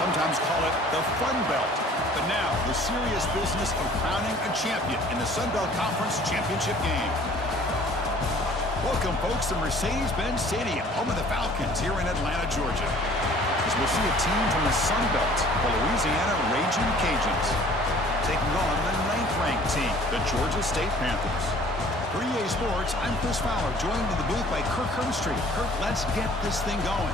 sometimes call it the Fun Belt. But now, the serious business of crowning a champion in the Sun Belt Conference Championship game. Welcome, folks, to Mercedes-Benz Stadium, home of the Falcons here in Atlanta, Georgia. As we'll see a team from the Sun Belt, the Louisiana Raging Cajuns, taking on the 9th-ranked team, the Georgia State Panthers. For EA Sports, I'm Chris Fowler, joined in the booth by Kirk Herbstreit. Kirk, let's get this thing going.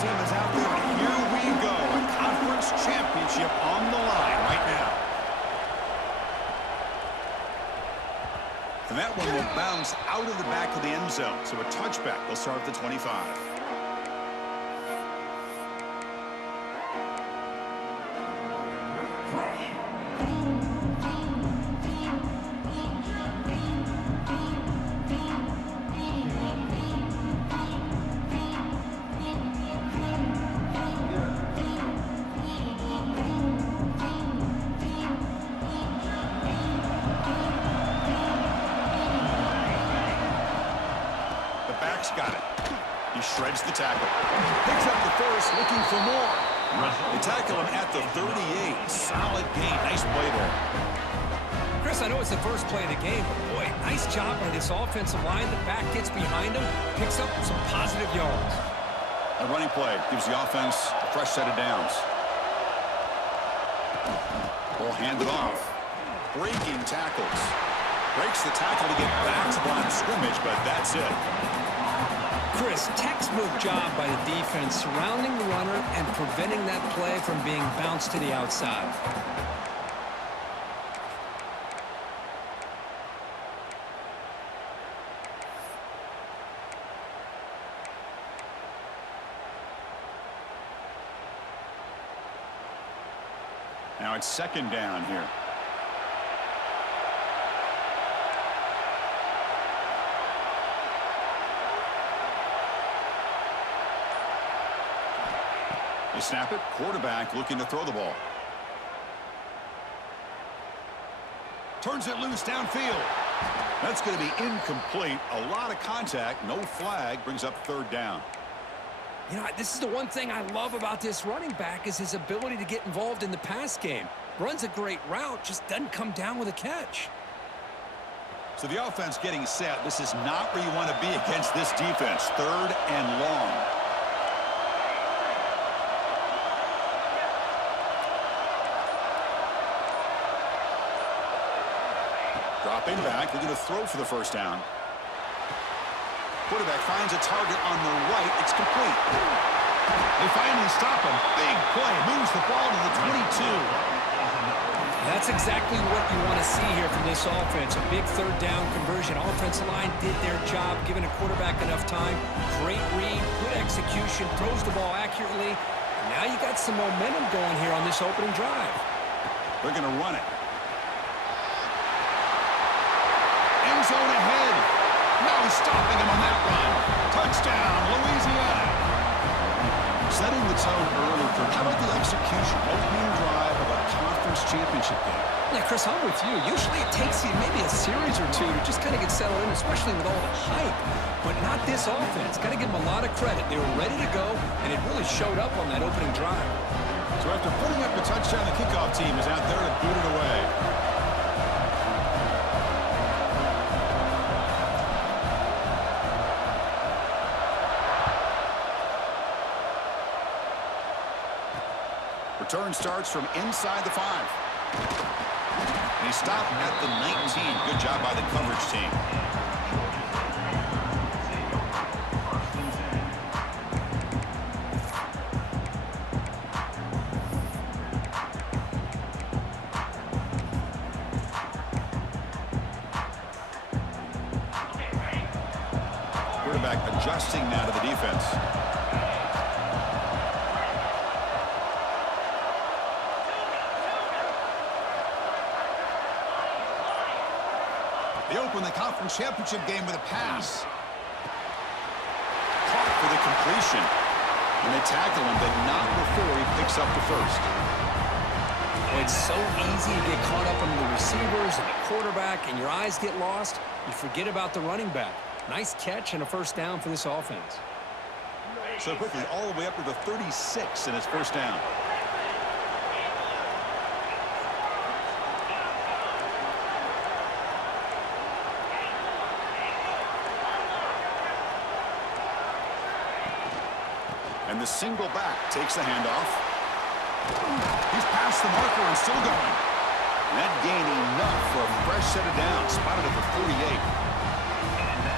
Team is out there, and here we go. A conference championship on the line right now. And that one will bounce out of the back of the end zone. So a touchback. They'll start at the 25. Got it. He shreds the tackle. Picks up the first, looking for more. They tackle him at the 38. Solid gain. Nice play there. Chris, I know it's the first play of the game, but boy, nice job by this offensive line. The back gets behind him, picks up some positive yards. A running play gives the offense a fresh set of downs. Ball handed off. Breaking tackles. Breaks the tackle to get back to the line of scrimmage, but that's it. Chris, textbook job by the defense surrounding the runner and preventing that play from being bounced to the outside. Now it's second down here. They snap it. Quarterback looking to throw the ball. Turns it loose downfield. That's going to be incomplete. A lot of contact. No flag. Brings up third down. You know, this is the one thing I love about this running back is his ability to get involved in the pass game. Runs a great route, just doesn't come down with a catch. So the offense getting set. This is not where you want to be against this defense. Third and long. Dropping back, looking to throw for the first down. Quarterback finds a target on the right. It's complete. They finally stop him. Big play. Moves the ball to the 22. That's exactly what you want to see here from this offense. A big third down conversion. Offensive line did their job, giving a quarterback enough time. Great read, good execution, throws the ball accurately. Now you got some momentum going here on this opening drive. They're going to run it. End zone ahead. No stopping him on that run. Touchdown, Louisiana. Setting the tone early. How about the execution? Opening drive of a conference championship game. Yeah, Chris, I'm with you. Usually it takes you maybe a series or two to just kind of get settled in, especially with all the hype. But not this offense. Got to give them a lot of credit. They were ready to go, and it really showed up on that opening drive. So after putting up the touchdown, the kickoff team is out there to boot it away. Return starts from inside the 5. And he stopped at the 19. Good job by the coverage team. quarterback adjusting now to the defense. They open the conference championship game with a pass. Caught for the completion. And they tackle him, but not before he picks up the first. Well, it's so easy to get caught up on the receivers and the quarterback, and your eyes get lost. You forget about the running back. Nice catch and a first down for this offense. So quickly, all the way up to the 36 in his first down. And the single back takes the handoff. He's past the marker and still going. And that gained enough for a fresh set of downs, spotted at the 48.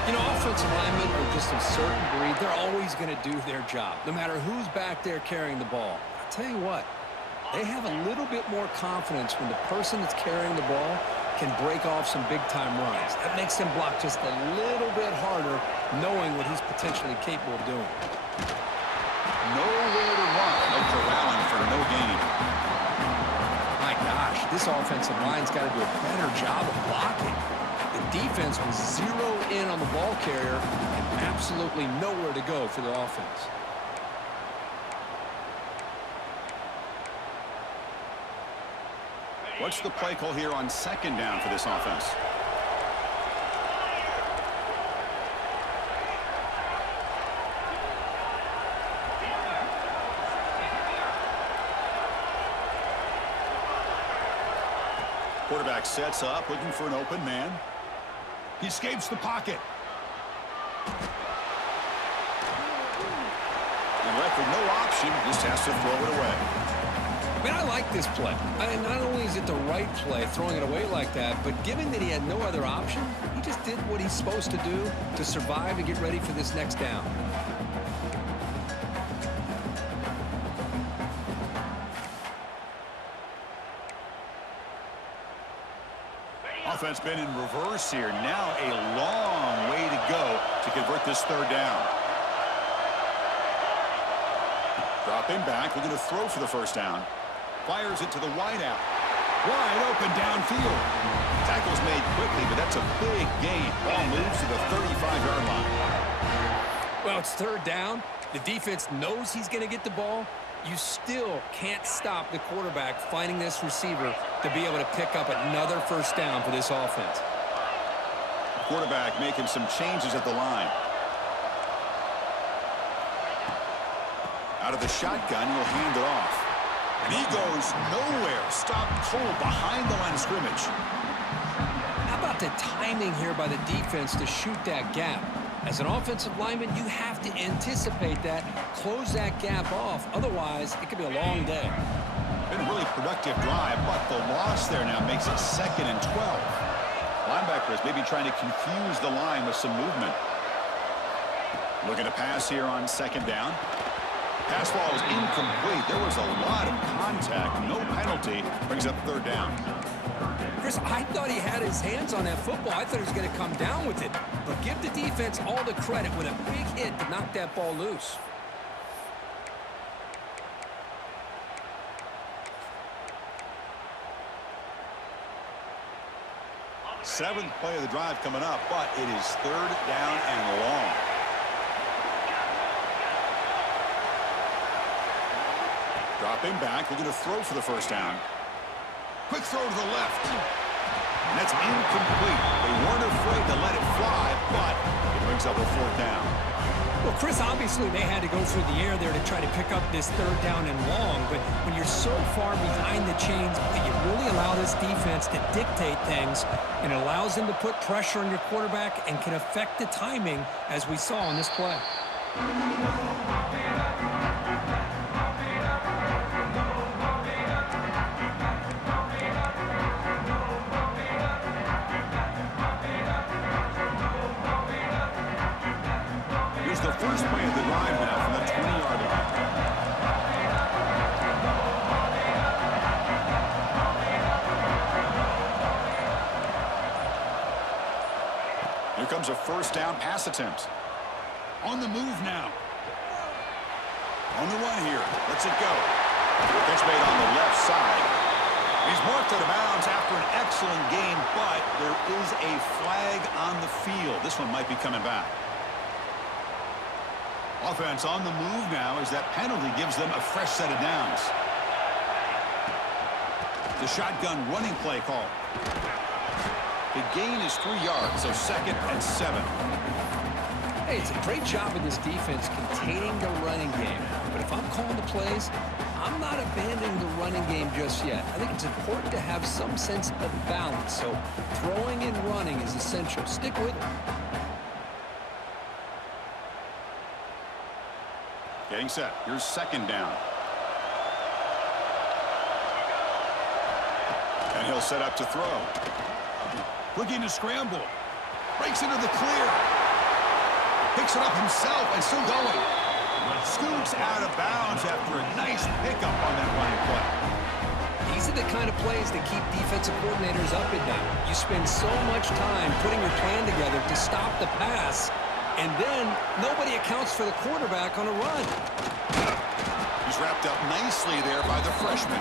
You know, offensive linemen are just a certain breed. They're always going to do their job, no matter who's back there carrying the ball. I'll tell you what, they have a little bit more confidence when the person that's carrying the ball can break off some big-time runs. That makes them block just a little bit harder, knowing what he's potentially capable of doing. Nowhere to run. No corralling for no gain. My gosh, this offensive line's got to do a better job of blocking. The defense was zeroed in on the ball carrier and absolutely nowhere to go for the offense. What's the play call here on second down for this offense? Quarterback sets up, looking for an open man. He escapes the pocket. And left with no option, just has to throw it away. I mean, I like this play. Not only is it the right play, throwing it away like that, but given that he had no other option, he just did what he's supposed to do to survive and get ready for this next down. Offense been in reverse here. Now a long way to go to convert this third down. Dropping back, looking to throw for the first down. Fires it to the wideout. Wide open downfield. Tackle's made quickly, but that's a big gain. Ball moves to the 35-yard line. Well, it's third down. The defense knows he's going to get the ball. You still can't stop the quarterback finding this receiver to be able to pick up another first down for this offense. Quarterback making some changes at the line. Out of the shotgun, he'll hand it off. And he goes nowhere. Stopped cold behind the line of scrimmage. How about the timing here by the defense to shoot that gap? As an offensive lineman, you have to anticipate that, close that gap off. Otherwise, it could be a long day. Been a really productive drive, but the loss there now makes it 2nd and 12. Linebackers maybe trying to confuse the line with some movement. Looking to pass here on second down. Pass ball was incomplete. There was a lot of contact. No penalty. Brings up third down. Chris, I thought he had his hands on that football. I thought he was going to come down with it. But give the defense all the credit with a big hit to knock that ball loose. Seventh play of the drive coming up, but it is third down and long. Dropping back, looking to throw for the first down. Quick throw to the left. And that's incomplete. They weren't afraid to let it fly, but it brings up a fourth down. Well, Chris, obviously they had to go through the air there to try to pick up this third down and long, but when you're so far behind the chains, you really allow this defense to dictate things, and it allows them to put pressure on your quarterback and can affect the timing, as we saw on this play. The first play of the drive now from the 20-yard line. Here comes a first down pass attempt. On the move now. On the run here. Let's it go. Catch made on the left side. He's marked out of bounds after an excellent game, but there is a flag on the field. This one might be coming back. Offense on the move now as that penalty gives them a fresh set of downs. The shotgun running play call. The gain is 3 yards, so 2nd and 7. Hey, it's a great job of this defense containing the running game. But if I'm calling the plays, I'm not abandoning the running game just yet. I think it's important to have some sense of balance. So throwing and running is essential. Stick with it. Getting set. Here's 2nd down. And he'll set up to throw. Looking to scramble. Breaks into the clear. Picks it up himself and still going. Scoots out of bounds after a nice pickup on that running play. These are the kind of plays that keep defensive coordinators up at night. You spend so much time putting your plan together to stop the pass, and then nobody accounts for the quarterback on a run. He's wrapped up nicely there by the freshman.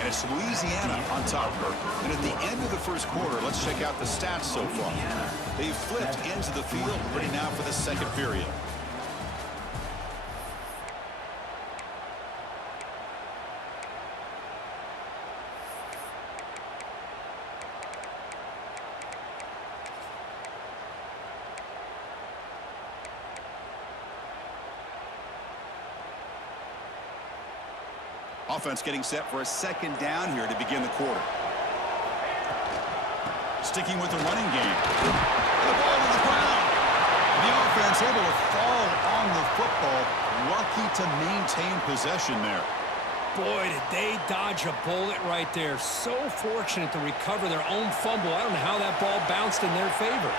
It's Louisiana on top, Kirk. And at the end of the first quarter, let's check out the stats so far. They've flipped into the field, ready now for the 2nd period. Offense getting set for a 2nd down here to begin the quarter. Sticking with the running game. The ball to the ground. The offense able to fall on the football. Lucky to maintain possession there. Boy, did they dodge a bullet right there. So fortunate to recover their own fumble. I don't know how that ball bounced in their favor.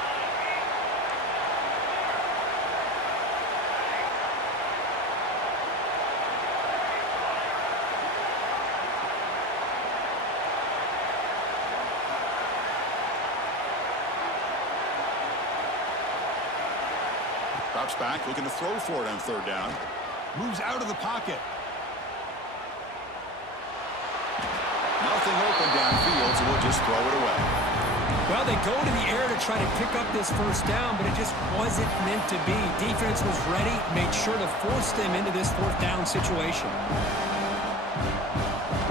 Drops back, looking to throw for it on 3rd down. Moves out of the pocket. Nothing open downfield, so we'll just throw it away. Well, they go to the air to try to pick up this 1st down, but it just wasn't meant to be. Defense was ready, made sure to force them into this 4th down situation.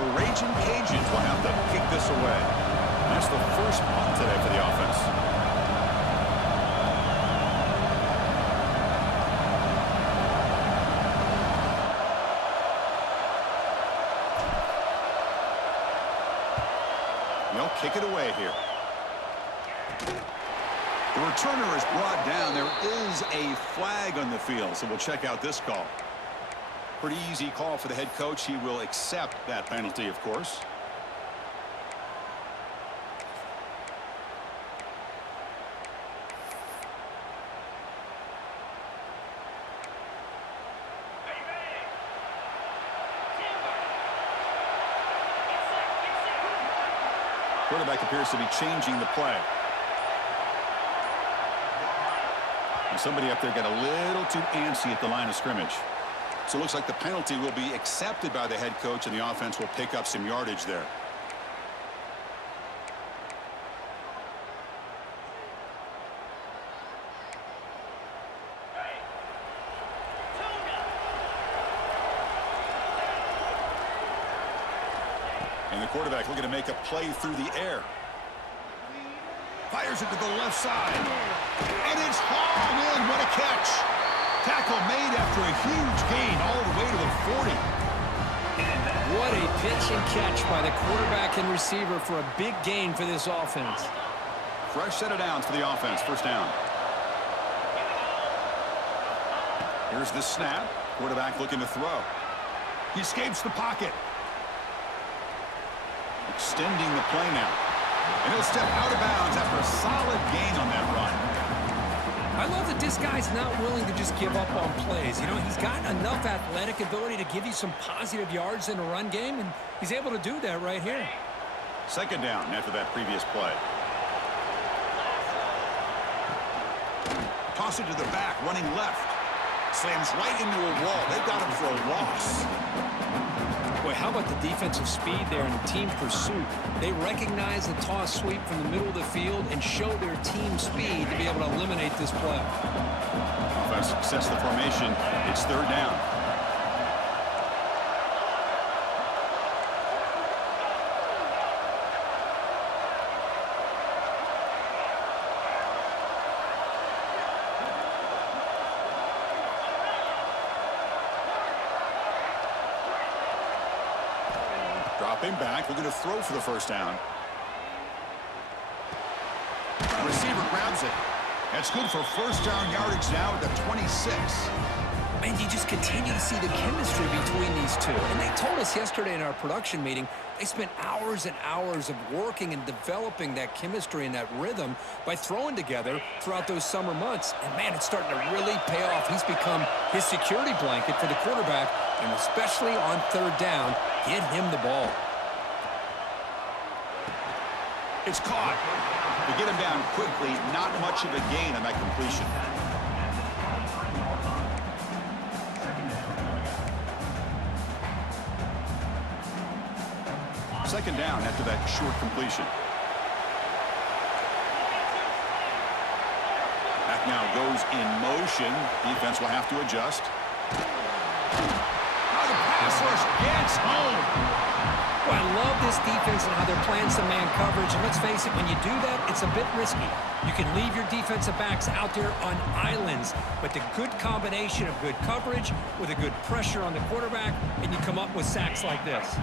The Raging Cajuns will have to kick this away. That's the first punt today for the offense. They'll kick it away here. The returner is brought down. There is a flag on the field, so we'll check out this call. Pretty easy call for the head coach. He will accept that penalty, of course. Quarterback appears to be changing the play. And somebody up there got a little too antsy at the line of scrimmage. So it looks like the penalty will be accepted by the head coach, and the offense will pick up some yardage there. And the quarterback looking to make a play through the air. Fires it to the left side. And it's hauled in. What a catch. Tackle made after a huge gain all the way to the 40. What a pitch and catch by the quarterback and receiver for a big gain for this offense. Fresh set of downs for the offense. 1st down. Here's the snap. Quarterback looking to throw. He escapes the pocket. Extending the play now. And he'll step out of bounds after a solid gain on that run. I love that this guy's not willing to just give up on plays. You know, he's got enough athletic ability to give you some positive yards in a run game, and he's able to do that right here. Second down after that previous play. Toss it to the back, running left. Slams right into a wall. They've got him for a loss. Boy, how about the defensive speed there in the team pursuit? They recognize the toss sweep from the middle of the field and show their team speed to be able to eliminate this play. Offense sets the formation. It's third down. Dropping back, looking to throw for the first down. Receiver grabs it. That's good for first down yardage now at the 26. And you just continue to see the chemistry between these two. And they told us yesterday in our production meeting, they spent hours and hours of working and developing that chemistry and that rhythm by throwing together throughout those summer months. And, man, it's starting to really pay off. He's become his security blanket for the quarterback, and especially on third down, get him the ball. It's caught. They get him down quickly. Not much of a gain on that completion. Second down after that short completion. Back now goes in motion. Defense will have to adjust. Now the pass rush gets home. Well, I love this defense and how they're playing some man coverage. And let's face it, when you do that, it's a bit risky. You can leave your defensive backs out there on islands, but the good combination of good coverage with a good pressure on the quarterback, and you come up with sacks like this.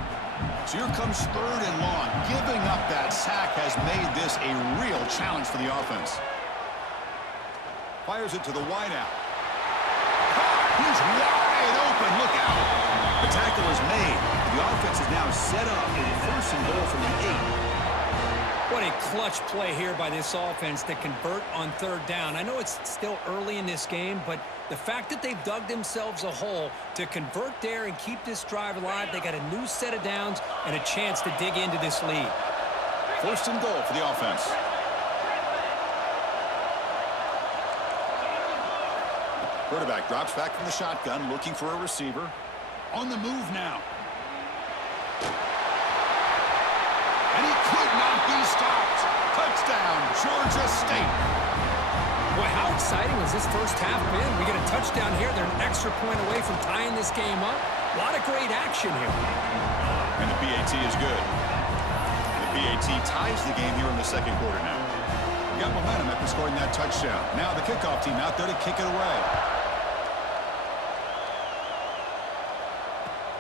So here comes third and long. Giving up that sack has made this a real challenge for the offense. Fires it to the wideout. He's wide open. Look out. The tackle is made. The offense is now set up with a first and goal from the 8. What a clutch play here by this offense to convert on third down. I know it's still early in this game, but the fact that they've dug themselves a hole to convert there and keep this drive alive, they got a new set of downs and a chance to dig into this lead. First and goal for the offense. Quarterback drops back from the shotgun, looking for a receiver. On the move now. And he could not be stopped. Touchdown, Georgia State. Boy, how exciting has this first half been? We get a touchdown here. They're an extra point away from tying this game up. A lot of great action here. And the PAT is good. The PAT ties the game here in the second quarter now. We got momentum after scoring that touchdown. Now the kickoff team out there to kick it away.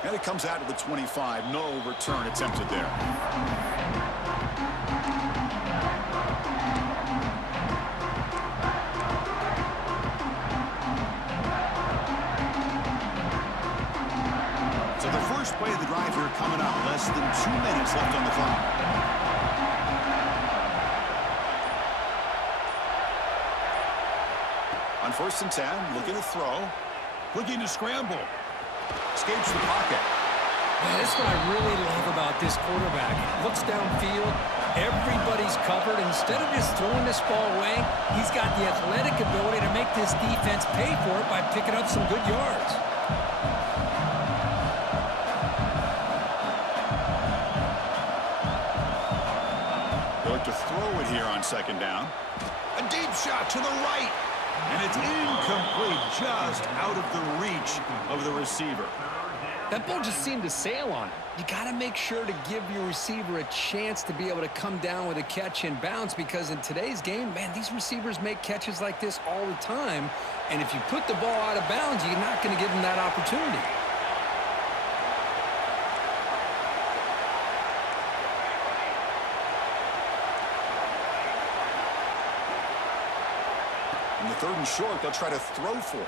And it comes out to the 25. No return attempted there. So the first play of the drive here coming up. Less than 2 minutes left on the clock. On first and 10, looking to throw. Looking to scramble. Escapes the pocket. Man, that's what I really love about this quarterback. Looks downfield. Everybody's covered. Instead of just throwing this ball away, he's got the athletic ability to make this defense pay for it by picking up some good yards. They look to throw it here on second down. A deep shot to the right. And it's incomplete, just out of the reach of the receiver. That ball just seemed to sail on it. You got to make sure to give your receiver a chance to be able to come down with a catch and bounce, because in today's game, man, these receivers make catches like this all the time. And if you put the ball out of bounds, you're not going to give them that opportunity. In the third and short, they'll try to throw for it.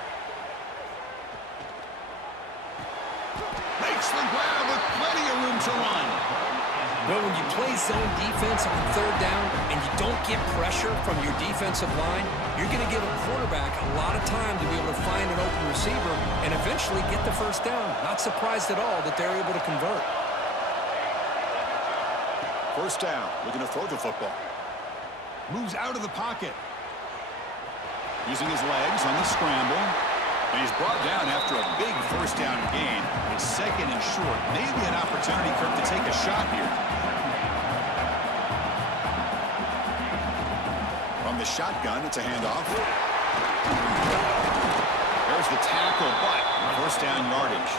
Makes the grab with plenty of room to run. Well, when you play zone defense on third down and you don't get pressure from your defensive line, you're going to give a quarterback lot of time to be able to find an open receiver and eventually get the first down. Not surprised at all that they're able to convert. First down, looking to throw the football. Moves out of the pocket. Using his legs on the scramble. And he's brought down after a big first down gain. It's second and short. Maybe an opportunity for him to take a shot here. From the shotgun, it's a handoff. There's the tackle, but first down yardage.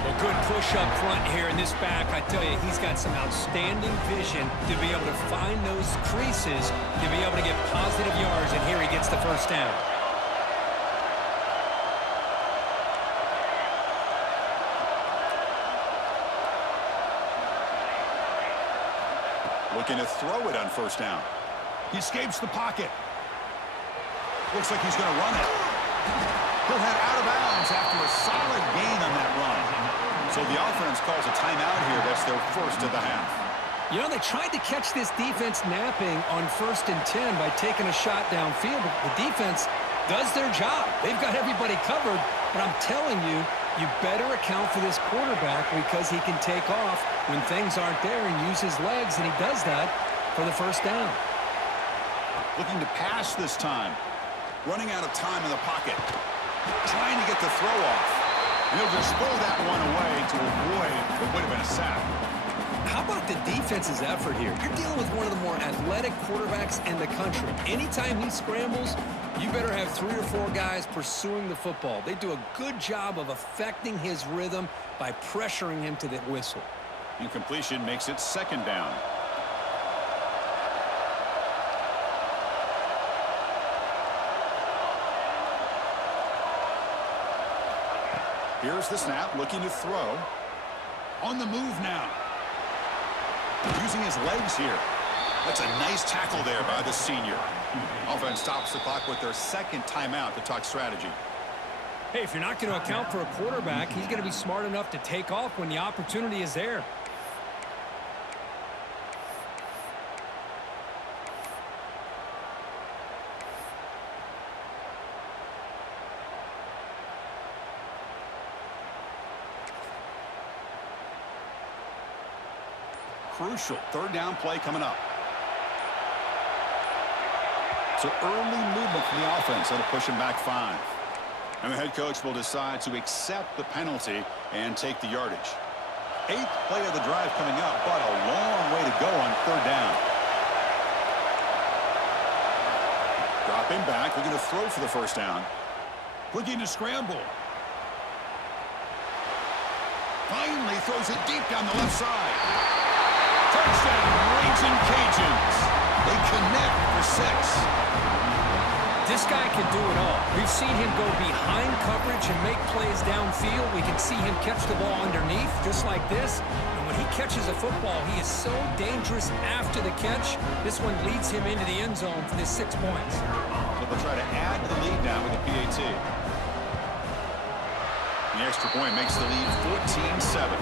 Well, good push up front here in this back. I tell you, he's got some outstanding vision to be able to find those creases, to be able to get positive yards, and here he gets the first down. Looking to throw it on first down. He escapes the pocket. Looks like he's going to run it. He'll head out of bounds after a solid gain on that run. So the offense calls a timeout here. That's their first of the half. You know, they tried to catch this defense napping on 1st and 10 by taking a shot downfield, but the defense does their job. They've got everybody covered, but I'm telling you, you better account for this quarterback because he can take off when things aren't there and use his legs, and he does that for the first down. Looking to pass this time. Running out of time in the pocket. Trying to get the throw off. And he'll just throw that one away to avoid what would have been a sack. How about the defense's effort here? You're dealing with one of the more athletic quarterbacks in the country. Anytime he scrambles, you better have 3 or 4 guys pursuing the football. They do a good job of affecting his rhythm by pressuring him to the whistle. Incompletion makes it second down. Here's the snap, looking to throw. On the move now. Using his legs here. That's a nice tackle there by the senior. Offense stops the clock with their second timeout to talk strategy. Hey, if you're not going to account for a quarterback, he's going to be smart enough to take off when the opportunity is there. Crucial third down play coming up. So early movement from the offense that'll push him back 5. And the head coach will decide to accept the penalty and take the yardage. 8th play of the drive coming up, but a long way to go on third down. Dropping back, looking to throw for the first down. Looking to scramble. Finally throws it deep down the left side. Touchdown, Raging Cajuns. They connect for 6. This guy can do it all. We've seen him go behind coverage and make plays downfield. We can see him catch the ball underneath, just like this. And when he catches a football, he is so dangerous after the catch. This one leads him into the end zone for this 6 points. So they'll try to add to the lead now with the PAT. The extra point makes the lead 14-7.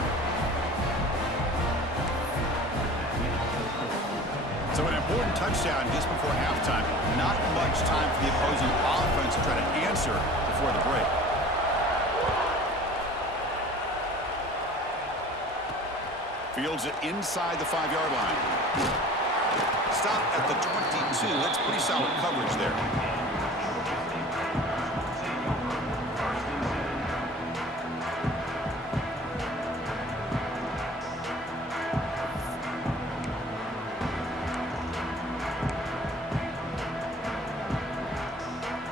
So an important touchdown just before halftime. Not much time for the opposing offense to try to answer before the break. Fields it inside the 5-yard line. Stop at the 22. That's pretty solid coverage there.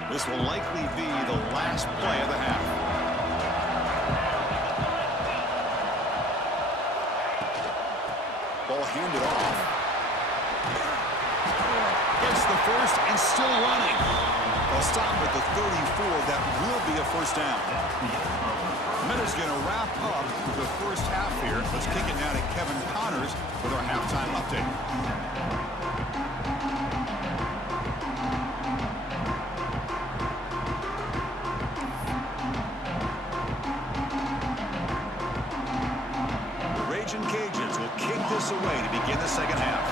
This will likely be the last play of the half. Ball handed off. Gets the first and still running. They'll stop at the 34. That will be a first down. Minutes going to wrap up the first half here. Let's kick it now to Kevin Connors with our halftime update. Cajuns will kick this away to begin the second half.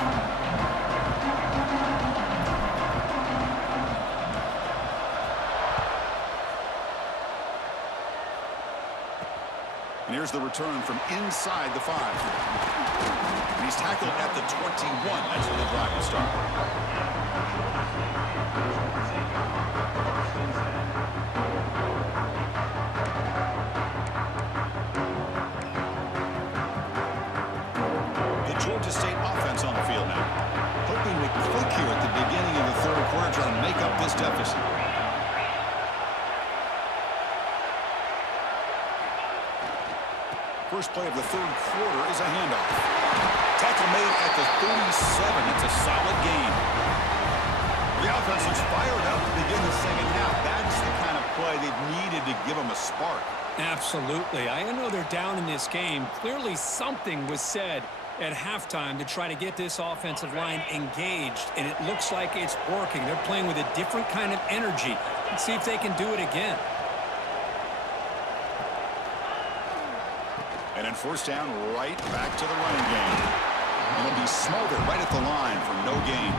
And here's the return from inside the 5. And he's tackled at the 21. That's where the drive will start. The Georgia State offense on the field now. Hoping to click here at the beginning of the third quarter, trying to make up this deficit. First play of the third quarter is a handoff. Tackle made at the 37. It's a solid gain. The offense looks fired up to begin the second half. That's the kind of play they've needed to give them a spark. Absolutely. I know they're down in this game. Clearly something was said at halftime to try to get this offensive line engaged, and it looks like it's working. They're playing with a different kind of energy. Let's see if they can do it again. And then first down, right back to the running game. And it'll be smothered right at the line for no gain.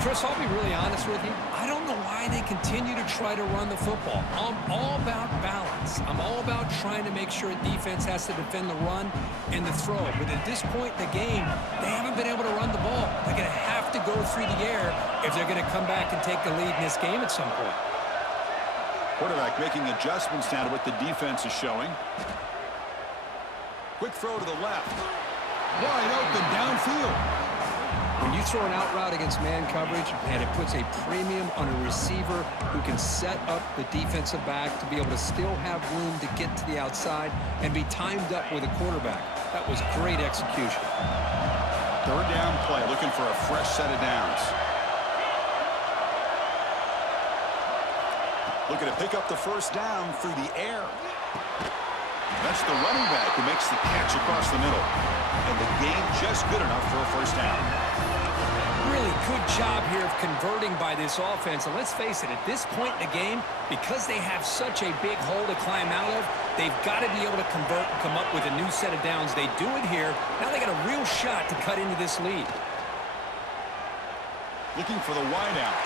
Chris, I'll be really honest with you. I don't know why they continue to try to run the football. I'm all about balance. I'm all about trying to make sure a defense has to defend the run and the throw. But at this point in the game, they haven't been able to run the ball. They're going to have to go through the air if they're going to come back and take the lead in this game at some point. Quarterback making adjustments now to what the defense is showing. Quick throw to the left. Wide open downfield. When you throw an out route against man coverage, and it puts a premium on a receiver who can set up the defensive back to be able to still have room to get to the outside and be timed up with a quarterback. That was great execution. Third down play, looking for a fresh set of downs. Looking to pick up the first down through the air. That's the running back who makes the catch across the middle. And the game just good enough for a first down. Really good job here of converting by this offense. And let's face it, at this point in the game, because they have such a big hole to climb out of, they've got to be able to convert and come up with a new set of downs. They do it here. Now they got a real shot to cut into this lead. Looking for the wide out.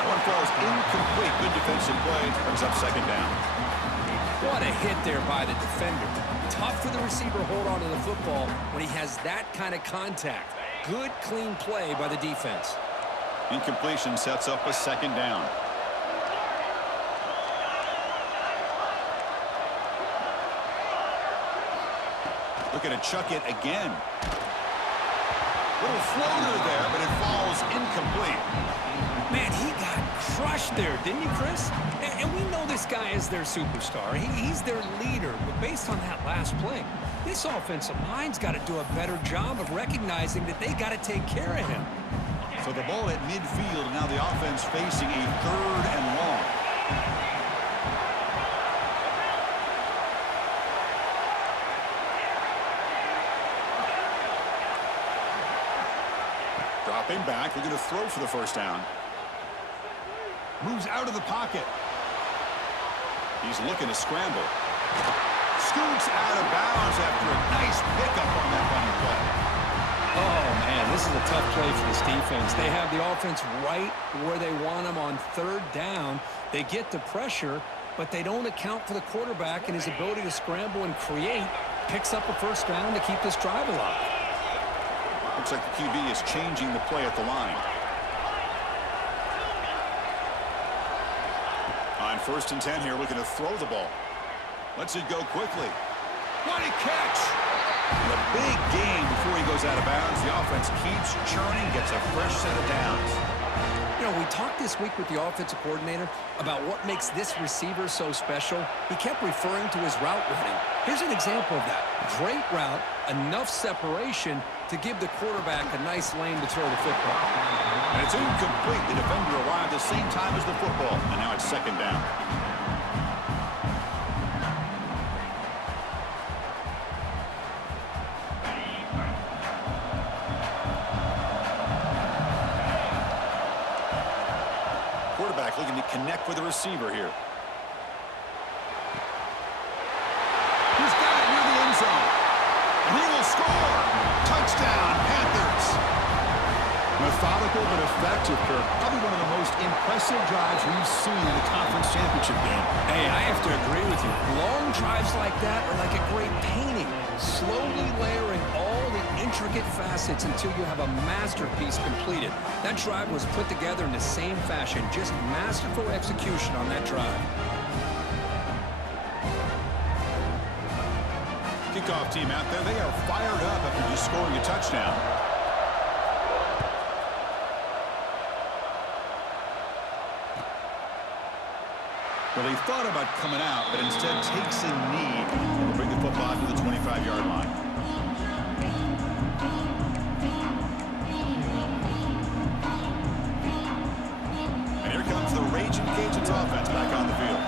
That one falls incomplete. Good defensive play. Brings up second down. What a hit there by the defender. Tough for the receiver to hold on to the football when he has that kind of contact. Good, clean play by the defense. Incompletion sets up a second down. Looking to chuck it again. Little floater there, but it falls incomplete. Man, he got crushed there, didn't you, Chris? And we know this guy is their superstar. He's their leader. But based on that last play, this offensive line's got to do a better job of recognizing that they got to take care of him. So the ball at midfield, and now the offense facing a third and long. Dropping back, looking to throw for the first down. Moves out of the pocket. He's looking to scramble. Scoots out of bounds after a nice pickup on that running play. Oh, man, this is a tough play for this defense. They have the offense right where they want them on third down. They get the pressure, but they don't account for the quarterback and his ability to scramble and create. Picks up a first down to keep this drive alive. Looks like the QB is changing the play at the line. On 1st and 10 here, looking to throw the ball. Lets it go quickly. What a catch! And a big gain before he goes out of bounds. The offense keeps churning, gets a fresh set of downs. You know, we talked this week with the offensive coordinator about what makes this receiver so special. He kept referring to his route running. Here's an example of that. Great route, enough separation to give the quarterback a nice lane to throw the football. And it's incomplete. The defender arrived at the same time as the football, and now it's second down. Quarterback looking to connect with the receiver here. He's got it near the end zone. And he will score. Touchdown, Panthers. Methodical but effective, Kirk. Probably one of the most impressive drives we've seen in a conference championship game. Hey, I have to agree with you. Long drives like that are like a great painting, slowly layering all the intricate facets until you have a masterpiece completed. That drive was put together in the same fashion, just masterful execution on that drive. Kickoff team out there, they are fired up after just scoring a touchdown. Well, he thought about coming out, but instead takes a knee and will bring the football to the 25-yard line. And here comes the Raging Cajuns offense back on the field.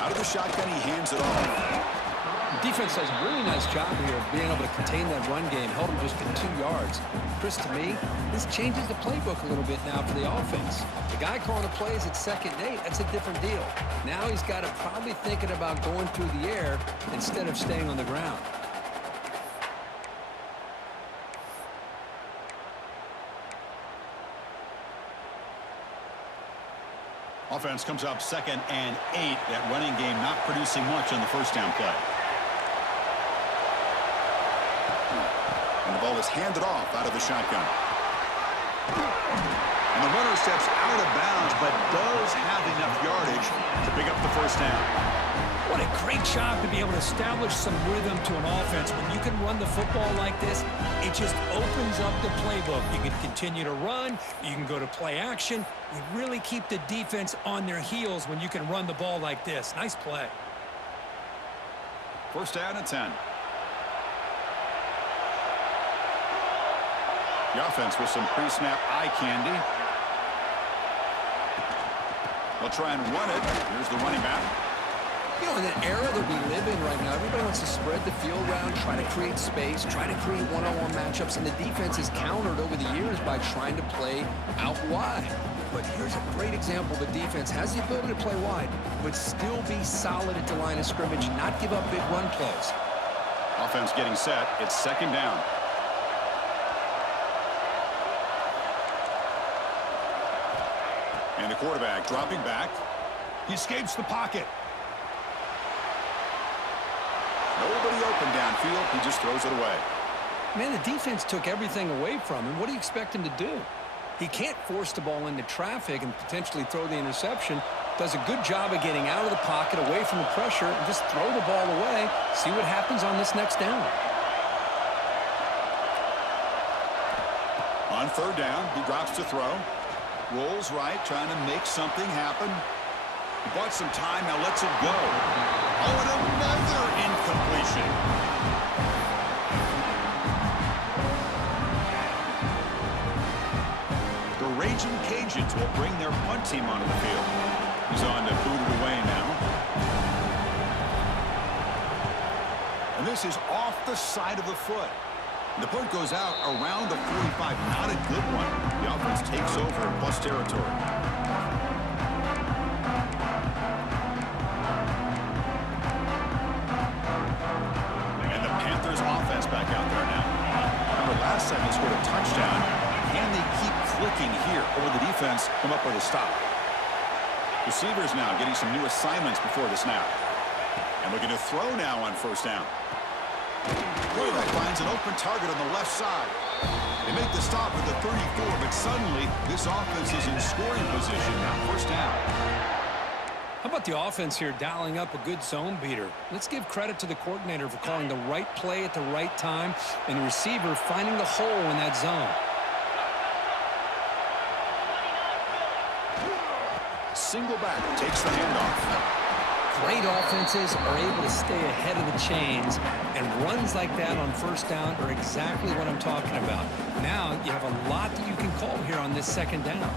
Out of the shotgun, he hands it off. Defense does a really nice job here of being able to contain that run game, held him just to 2 yards. Chris, to me, this changes the playbook a little bit now for the offense. The guy calling the plays at 2nd and 8, that's a different deal. Now he's got to probably thinking about going through the air instead of staying on the ground. Offense comes up 2nd and 8. That running game not producing much on the first down play. And the ball is handed off out of the shotgun. And the runner steps out of bounds, but does have enough yardage to pick up the first down. What a great job to be able to establish some rhythm to an offense. When you can run the football like this, it just opens up the playbook. You can continue to run. You can go to play action. You really keep the defense on their heels when you can run the ball like this. Nice play. First down and 10. The offense with some pre-snap eye candy. They'll try and run it. Here's the running back. You know, in the era that we live in right now, everybody wants to spread the field around, try to create space, try to create one-on-one matchups, and the defense is countered over the years by trying to play out wide. But here's a great example. The defense has the ability to play wide, but still be solid at the line of scrimmage, not give up big run plays. Offense getting set. It's 2nd down. And the quarterback dropping back. He escapes the pocket. Nobody open downfield. He just throws it away. Man, the defense took everything away from him. What do you expect him to do? He can't force the ball into traffic and potentially throw the interception. Does a good job of getting out of the pocket, away from the pressure, and just throw the ball away. See what happens on this next down. On 3rd down, he drops to throw. Rolls right, trying to make something happen. He bought some time, now lets it go. Oh, and another incompletion. The Raging Cajuns will bring their punt team onto the field. He's on to boot it away now. And this is off the side of the foot. The punt goes out around the 45. Not a good one. The offense takes over in plus territory. And the Panthers offense back out there now. Remember, last time they scored a touchdown. Can they keep clicking here? Or will the defense come up with a stop? Receivers now getting some new assignments before the snap. And looking to throw now on 1st down. Quarterback finds an open target on the left side. They make the stop at the 34, but suddenly this offense is in scoring position now. 1st down. How about the offense here dialing up a good zone beater? Let's give credit to the coordinator for calling the right play at the right time and the receiver finding the hole in that zone. Single back takes the handoff. Great offenses are able to stay ahead of the chains, and runs like that on 1st down are exactly what I'm talking about. Now you have a lot that you can call here on this 2nd down.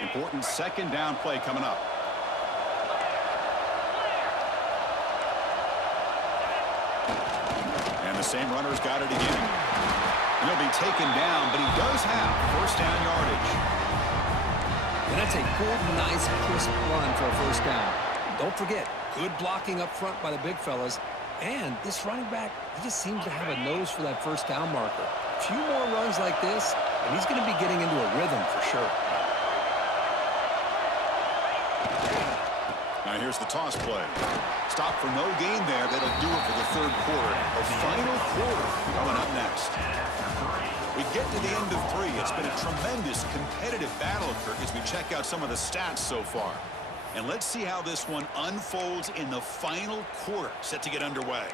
Important 2nd down play coming up. And the same runner's got it again. And he'll be taken down, but he does have first down yardage. And that's a good, nice, crisp run for a first down. Don't forget, good blocking up front by the big fellas. And this running back, he just seems to have a nose for that first down marker. A few more runs like this, and he's going to be getting into a rhythm for sure. Now here's the toss play. Stop for no gain there. That'll do it for the third quarter. The final quarter coming up next. We get to the end of 3. It's been a tremendous competitive battle, Kirk, as we check out some of the stats so far. And let's see how this one unfolds in the final quarter, set to get underway.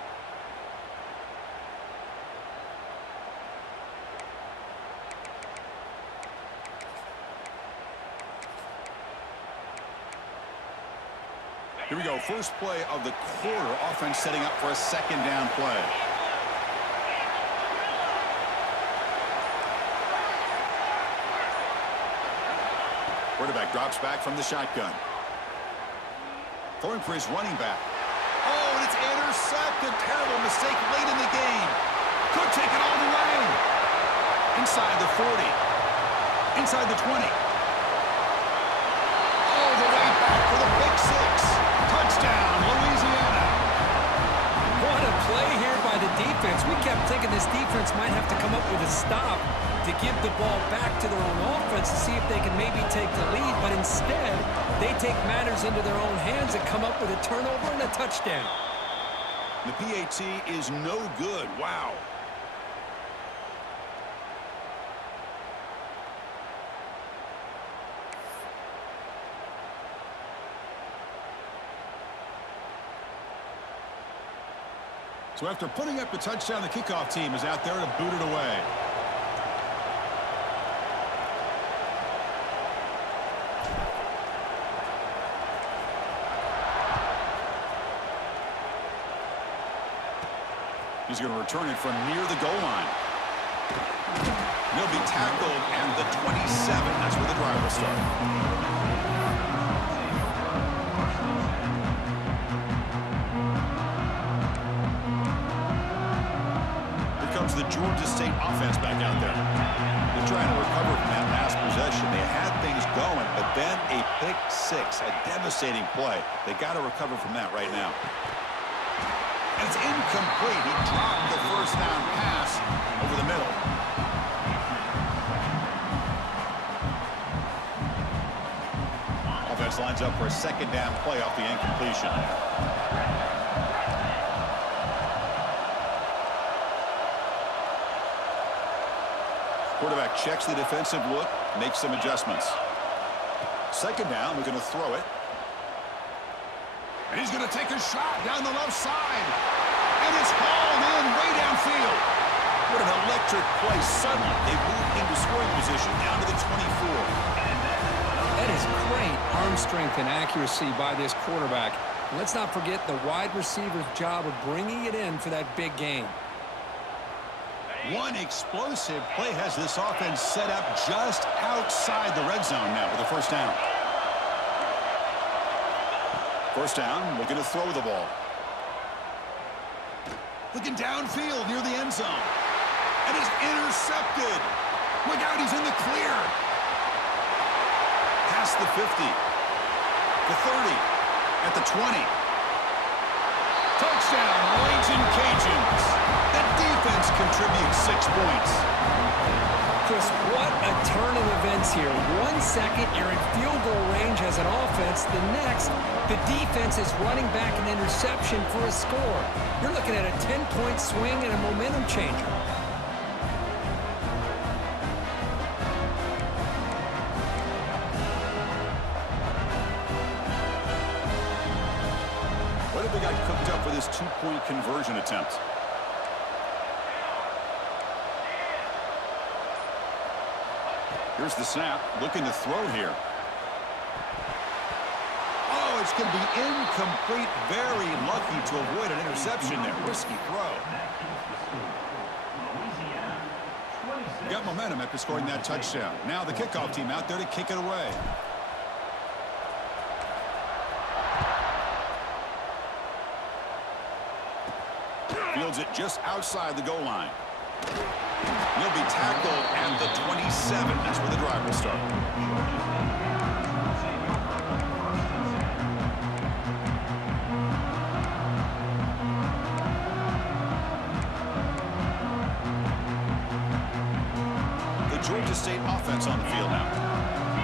Here we go. First play of the quarter. Offense setting up for a second down play. Quarterback drops back from the shotgun. Throwing for his running back. Oh, and it's intercepted. Terrible mistake late in the game. Could take it all the way. Inside the 40. Inside the 20. All the way back for the pick 6. Touchdown, Louisiana. What a play here by the defense. We kept thinking this defense might have to come up with a stop to give the ball back to their own offense to see if they can maybe take the lead, but instead they take matters into their own hands and come up with a turnover and a touchdown. The PAT is no good. Wow. So after putting up the touchdown, the kickoff team is out there to boot it away. He's going to return it from near the goal line. He'll be tackled at the 27. That's where the drive will start. Here comes the Georgia State offense back out there. They're trying to recover from that last possession. They had things going, but then a pick 6, a devastating play. They got to recover from that right now. And it's incomplete. He dropped the first down pass over the middle. Offense lines up for a second down play off the incompletion. Quarterback checks the defensive look, makes some adjustments. Second down, we're going to throw it. And he's going to take a shot down the left side. And it's hauled in way downfield. What an electric play. Suddenly, they move into scoring position down to the 24. That is great arm strength and accuracy by this quarterback. And let's not forget the wide receiver's job of bringing it in for that big game. One explosive play has this offense set up just outside the red zone now with a first down. First down, looking to throw the ball. Looking downfield near the end zone. And it's intercepted. Look out, he's in the clear. Past the 50. The 30. At the 20. Touchdown, Raging Cajuns. The defense contributes 6 points. Chris, what a turn of events here. 1 second, you're in field goal range as an offense. The next, the defense is running back an interception for a score. You're looking at a 10-point swing and a momentum changer. What if they got cooked up for this 2-point conversion attempt? Here's the snap, looking to throw here. Oh, it's going to be incomplete. Very lucky to avoid an interception there. Risky throw. Got momentum after scoring that touchdown. Now the kickoff team out there to kick it away. Fields it just outside the goal line. He'll be tackled at the 27. That's where the drive will start. The Georgia State offense on the field now.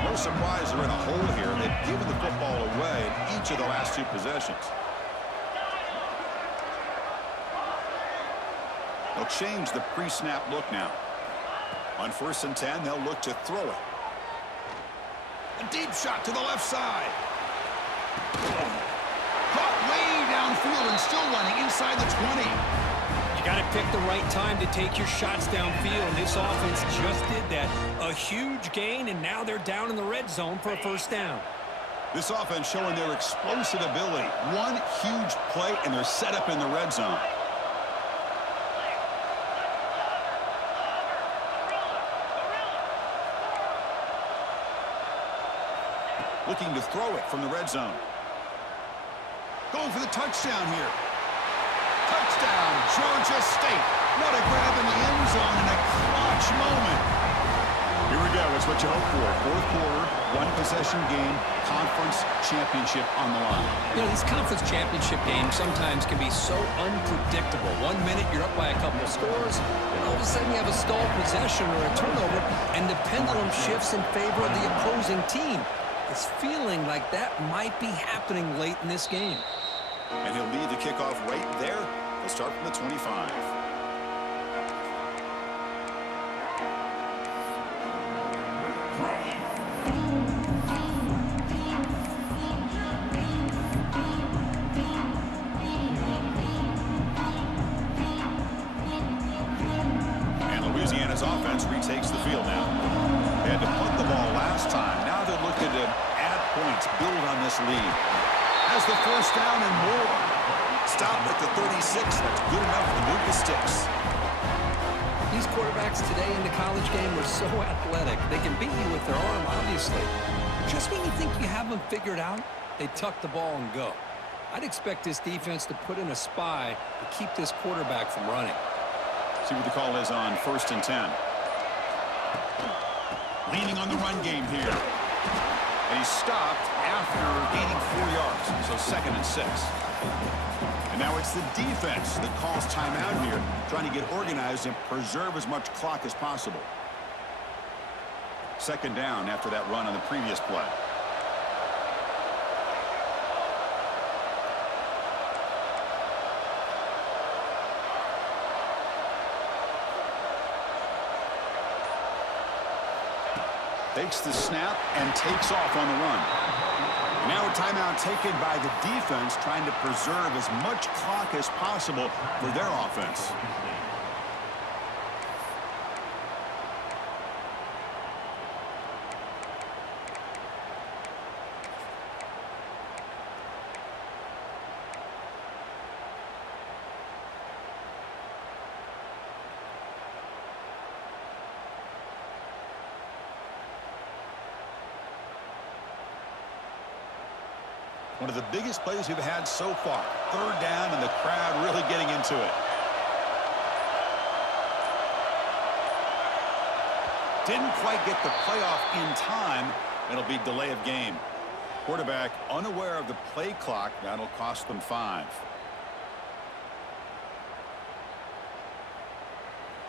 No surprise they're in a hole here. They've given the football away in each of the last 2 possessions. They'll change the pre-snap look now. On 1st and 10, they'll look to throw it. A deep shot to the left side. Caught way downfield and still running inside the 20. You got to pick the right time to take your shots downfield. This offense just did that. A huge gain, and now they're down in the red zone for a 1st down. This offense showing their explosive ability. One huge play, and they're set up in the red zone. Looking to throw it from the red zone. Going for the touchdown here. Touchdown, Georgia State. What a grab in the end zone in a clutch moment. Here we go. It's what you hope for. 4th quarter, 1-possession game, conference championship on the line. You know, these conference championship games sometimes can be so unpredictable. 1 minute you're up by a couple of scores, and all of a sudden you have a stalled possession or a turnover, and the pendulum shifts in favor of the opposing team. It's feeling like that might be happening late in this game. And he'll lead the kickoff right there. He'll start from the 25. And Louisiana's offense retakes the field now. They had to punt the ball last time. Now they're looking to add points, build on this lead. Has the 1st down and more. Stop at the 36. That's good enough to move the sticks. These quarterbacks today in the college game are so athletic. They can beat you with their arm, obviously. Just when you think you have them figured out, they tuck the ball and go. I'd expect this defense to put in a spy to keep this quarterback from running. See what the call is on 1st and 10. Leaning on the run game here. And he's stopped after gaining 4 yards. So 2nd and 6. And now it's the defense that calls timeout here, trying to get organized and preserve as much clock as possible. 2nd down after that run on the previous play. Takes the snap and takes off on the run. And now a timeout taken by the defense, trying to preserve as much clock as possible for their offense. One of the biggest plays we've had so far. 3rd down, and the crowd really getting into it. Didn't quite get the playoff in time. It'll be delay of game. Quarterback unaware of the play clock. That'll cost them 5.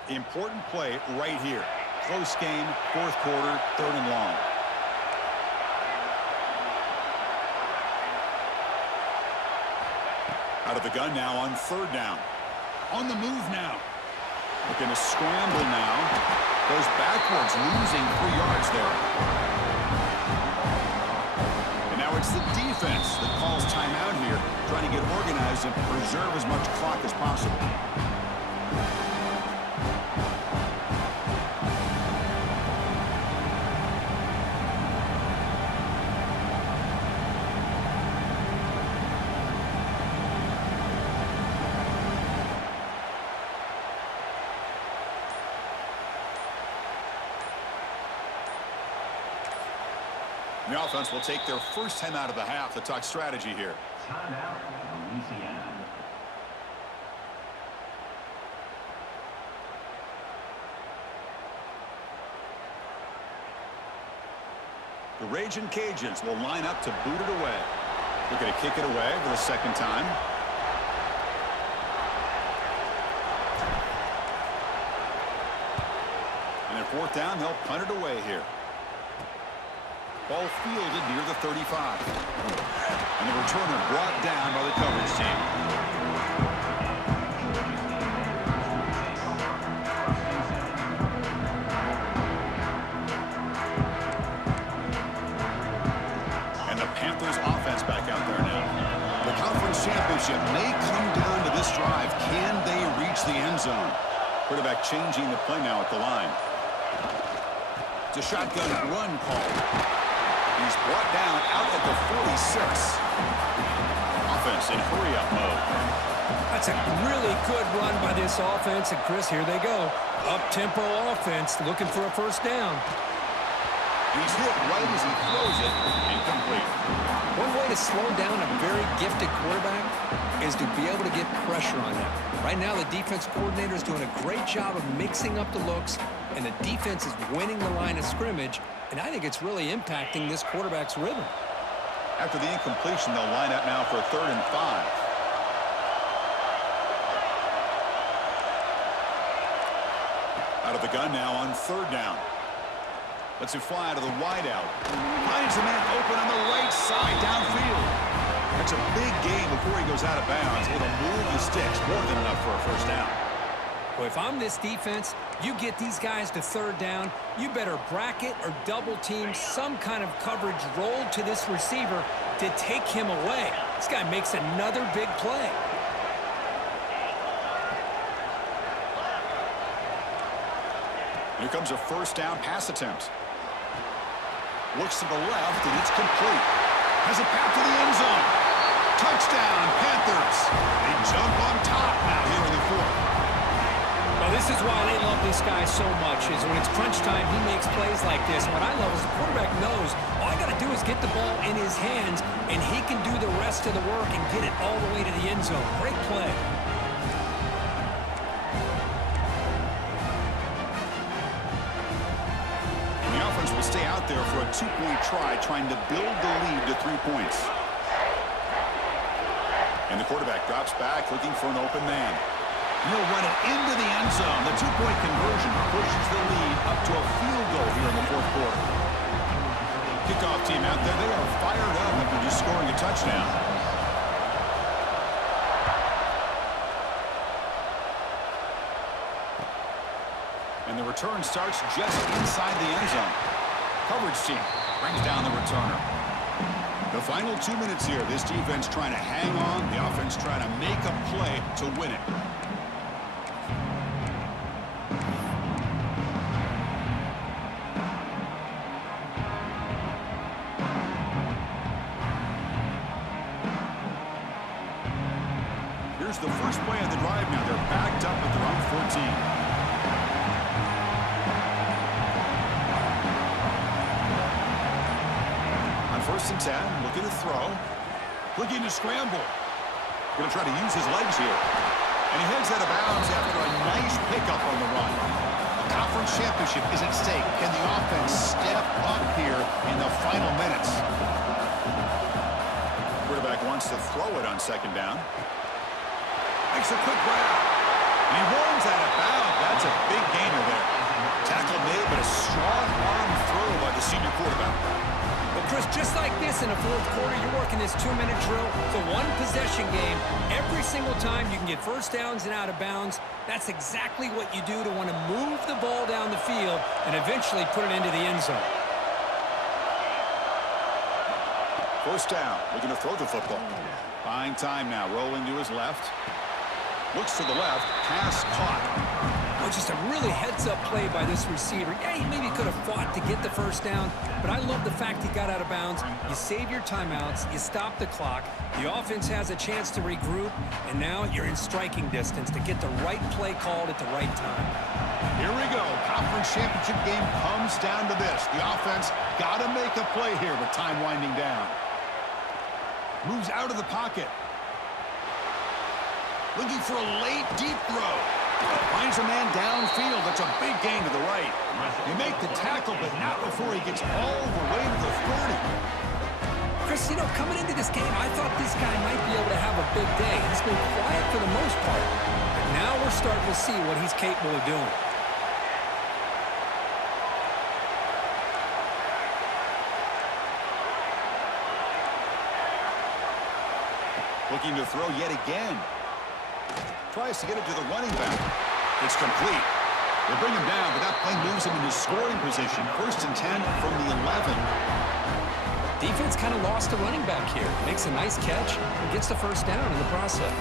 Important play right here. Close game, 4th quarter, 3rd and long. Out of the gun now on 3rd down. On the move now. Looking to scramble now. Goes backwards, losing 3 yards there. And now it's the defense that calls timeout here, trying to get organized and preserve as much clock as possible. The offense will take their first time out of the half to talk strategy here. Timeout, Louisiana. The Raging Cajuns will line up to boot it away. They're going to kick it away for the second time. And at fourth down, they'll punt it away here. Ball fielded near the 35. And the returner brought down by the coverage team. And the Panthers offense back out there now. The conference championship may come down to this drive. Can they reach the end zone? Quarterback changing the play now at the line. It's a shotgun run call. He's brought down out at the 46. Offense in hurry-up mode. That's a really good run by this offense. And, Chris, here they go. Up-tempo offense looking for a first down. He's hit right as he throws it. Incomplete. One way to slow down a very gifted quarterback is to be able to get pressure on him. Right now, the defense coordinator is doing a great job of mixing up the looks, and the defense is winning the line of scrimmage, and I think it's really impacting this quarterback's rhythm. After the incompletion, they'll line up now for 3rd and 5. Out of the gun now on 3rd down. Lets it fly out of the wideout. Finds the man open on the right side downfield. That's a big gain before he goes out of bounds. It'll move the sticks more than enough for a first down. Well, if I'm this defense, you get these guys to 3rd down, you better bracket or double team some kind of coverage rolled to this receiver to take him away. This guy makes another big play. Here comes a first down pass attempt. Looks to the left, and it's complete. Has a path to the end zone. Touchdown, Panthers. They jump on top now here in the 4th. Well, this is why they love this guy so much, is when it's crunch time, he makes plays like this. What I love is the quarterback knows all I got to do is get the ball in his hands, and he can do the rest of the work and get it all the way to the end zone. Great play. The offense will stay out there for a 2-point try, trying to build the lead to 3 points. And the quarterback drops back, looking for an open man. He'll run it into the end zone. The 2-point conversion pushes the lead up to a field goal here in the 4th quarter. Kickoff team out there, they are fired up after just scoring a touchdown. And the return starts just inside the end zone. Coverage team brings down the returner. The final 2 minutes here. This defense trying to hang on. The offense trying to make a play to win it. Here's the first play of the drive now. They're backed up at their own 14. First and 10, looking to throw. Looking to scramble. Going to try to use his legs here. And he heads out of bounds after a nice pickup on the run. The conference championship is at stake. Can the offense step up here in the final minutes? Quarterback wants to throw it on 2nd down. Makes a quick grab. And he runs out of bounds. That's a big gainer there. Tackle made, but a strong arm throw by the senior quarterback. Well, Chris, just like this in the 4th quarter, you're working this 2-minute drill. It's a one-possession game. Every single time you can get first downs and out of bounds. That's exactly what you do to want to move the ball down the field and eventually put it into the end zone. First down, looking to throw the football. Buying time now, rolling to his left. Looks to the left, pass caught. Oh, just a really heads-up play by this receiver. Yeah, he maybe could have fought to get the first down, but I love the fact he got out of bounds. You save your timeouts, you stop the clock, the offense has a chance to regroup, and now you're in striking distance to get the right play called at the right time. Here we go. Conference championship game comes down to this. The offense got to make a play here with time winding down. Moves out of the pocket. Looking for a late deep throw. Finds a man downfield. That's a big gain to the right. They make the tackle, but not before he gets all the way to the 30. Chris, you know, coming into this game, I thought this guy might be able to have a big day. He's been quiet for the most part. But now we're starting to see what he's capable of doing. Looking to throw yet again. Tries to get it to the running back. It's complete. They bring him down, but that play moves him into scoring position. 1st and 10 from the 11. Defense kind of lost a running back here. Makes a nice catch and gets the first down in the process.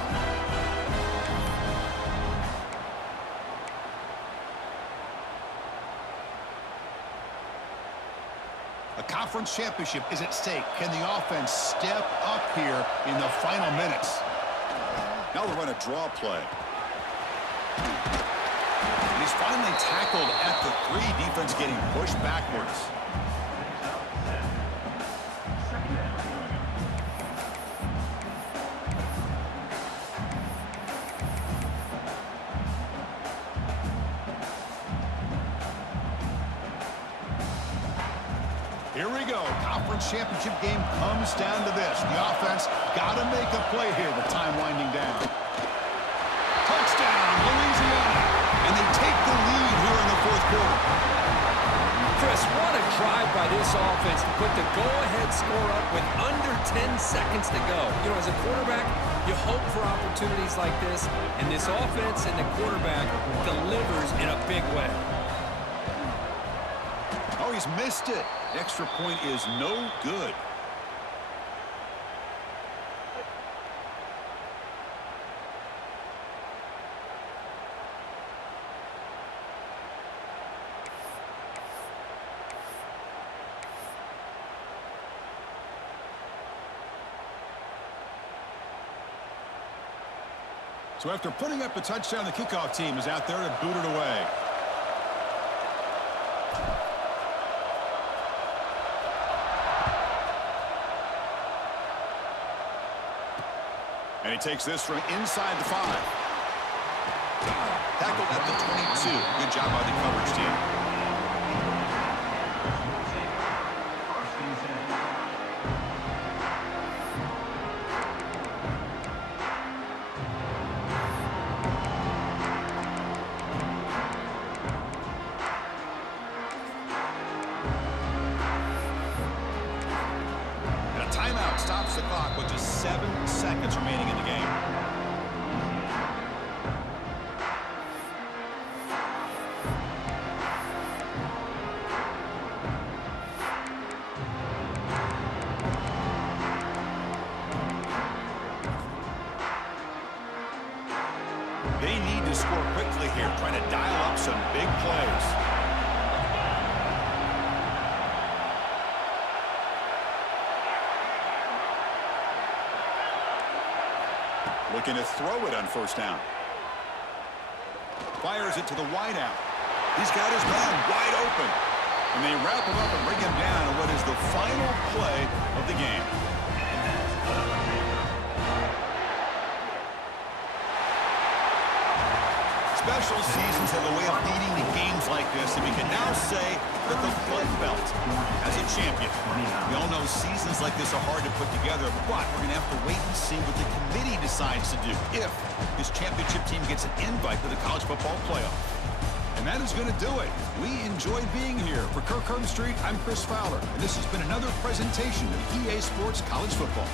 A conference championship is at stake. Can the offense step up here in the final minutes? Now we're going to draw play. And he's finally tackled at the 3. Defense getting pushed backwards. Here we go. Conference championship game comes down to this. The offense got to make a play here with time winding down. Touchdown, Louisiana. And they take the lead here in the 4th quarter. Chris, what a drive by this offense to put the go-ahead score up with under 10 seconds to go. You know, as a quarterback, you hope for opportunities like this, and this offense and the quarterback delivers in a big way. Oh, he's missed it. The extra point is no good. So after putting up a touchdown, the kickoff team is out there to boot it away. And he takes this from inside the 5. Tackled at the 22. Good job by the coverage team. Timeout stops the clock with just 7 seconds remaining in the game. They need to score quickly here, trying to dial up some big plays. Looking to throw it on 1st down. Fires it to the wideout. He's got his man wide open. And they wrap him up and bring him down in what is the final play of the game. Special seasons have a way of leading to games like this, and we can now say that the Fun Belt has a champion. We all know seasons like this are hard to put together, but we're going to have to wait and see what the committee decides to do if this championship team gets an invite to the college football playoff. And that is going to do it. We enjoyed being here. For Kirk Street, I'm Chris Fowler, and this has been another presentation of EA Sports College Football.